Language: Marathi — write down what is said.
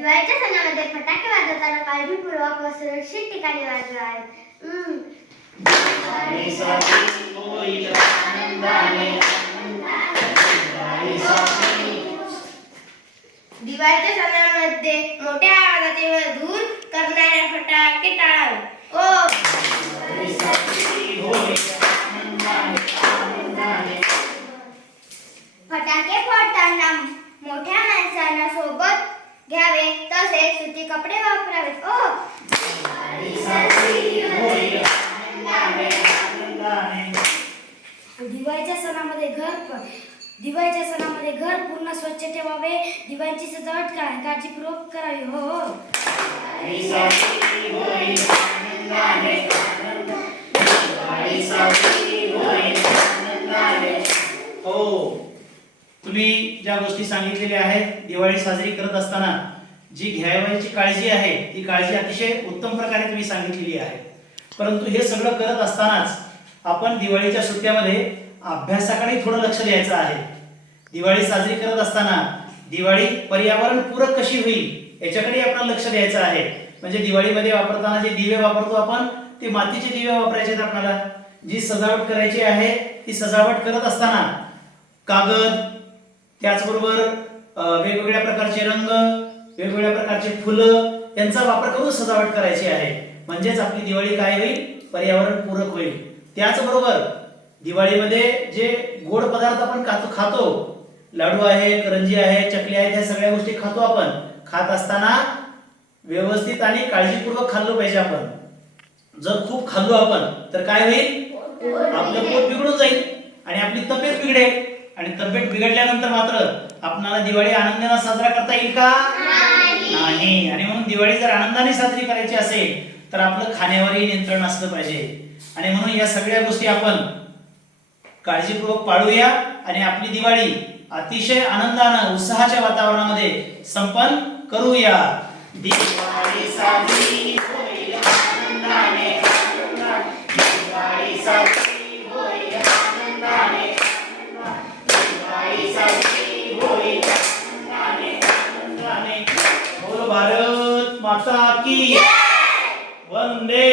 सणामध्ये फटाके वाजवताना काळजीपूर्वक व सुरक्षित ठिकाणी वाजवावे. दिवाळीच्या सणामध्ये मोठ्या आवाजाचे व धूर करणारे फटाके टाळावे ओ दिवाळी साजरी होईल आनंदाने आनंदाने फटाके फोडताना मोठ्या माणसांना सोबत घ्यावे तसे सुती कपडे वापरावेत. ओ! दिवाळीच्या सणामध्ये घर दिवाळीच्या सणामध्ये घर पूर्ण स्वच्छ ठेवावे दिवाळीची सजावट काय काळजीपूर्वक करावी हो हो. हो. तुम्ही ज्या गोष्टी सांगितलेल्या आहेत दिवाळी साजरी करत असताना जी घ्यावयाची काळजी आहे ती काळजी अतिशय उत्तम प्रकारे तुम्ही सांगितलेली आहे. परंतु हे सगळं करत असतानाच आपण दिवाळीच्या सुट्ट्यामध्ये अभ्यासाकडे थोडं लक्ष द्यायचं आहे. दिवाळी साजरी करत असताना दिवाळी पर्यावरण पूरक कशी होईल याच्याकडे आपण लक्ष द्यायचं आहे. म्हणजे दिवाळीमध्ये वापरताना जे दिवे वापरतो आपण ते मातीचे दिवे वापरायचे आहेत आपल्याला. जी सजावट करायची आहे ती सजावट करत असताना कागद त्याचबरोबर वेगवेगळ्या प्रकारचे रंग वेगवेगळ्या प्रकारचे फुलं यांचा वापर करून सजावट करायची आहे. म्हणजेच आपली दिवाळी काय होईल? पर्यावरण पूरक होईल. त्याचबरोबर दिवाळीमध्ये जे गोड पदार्थ आपण खातो खातो लाडू आहे करंजी आहे चकली आहे ह्या सगळ्या गोष्टी खातो आपण. खात असताना व्यवस्थित आणि काळजीपूर्वक खाल्लो पाहिजे आपण. जर खूप खाल्लो आपण तर काय होईल? आपलं पोट बिघडून जाईल आणि आपली तब्येत बिघडेल. आणि तब्येत बिघडल्यानंतर मात्र आपणाला दिवाळी आनंदाने साजरा करता येईल का? नाही. आणि म्हणून दिवाळी जर आनंदाने साजरी करायची असेल तर आपलं खाण्यावरही नियंत्रण असलं पाहिजे. आणि म्हणून या सगळ्या गोष्टी आपण काळजीपूर्वक पाळूया आणि आपली दिवाळी अतिशय आनंदानं उत्साहाच्या वातावरणामध्ये संपन्न करूया. दिवाळी साजरी होईल आनंदाने. दिवाळी साजरी माता की वंदे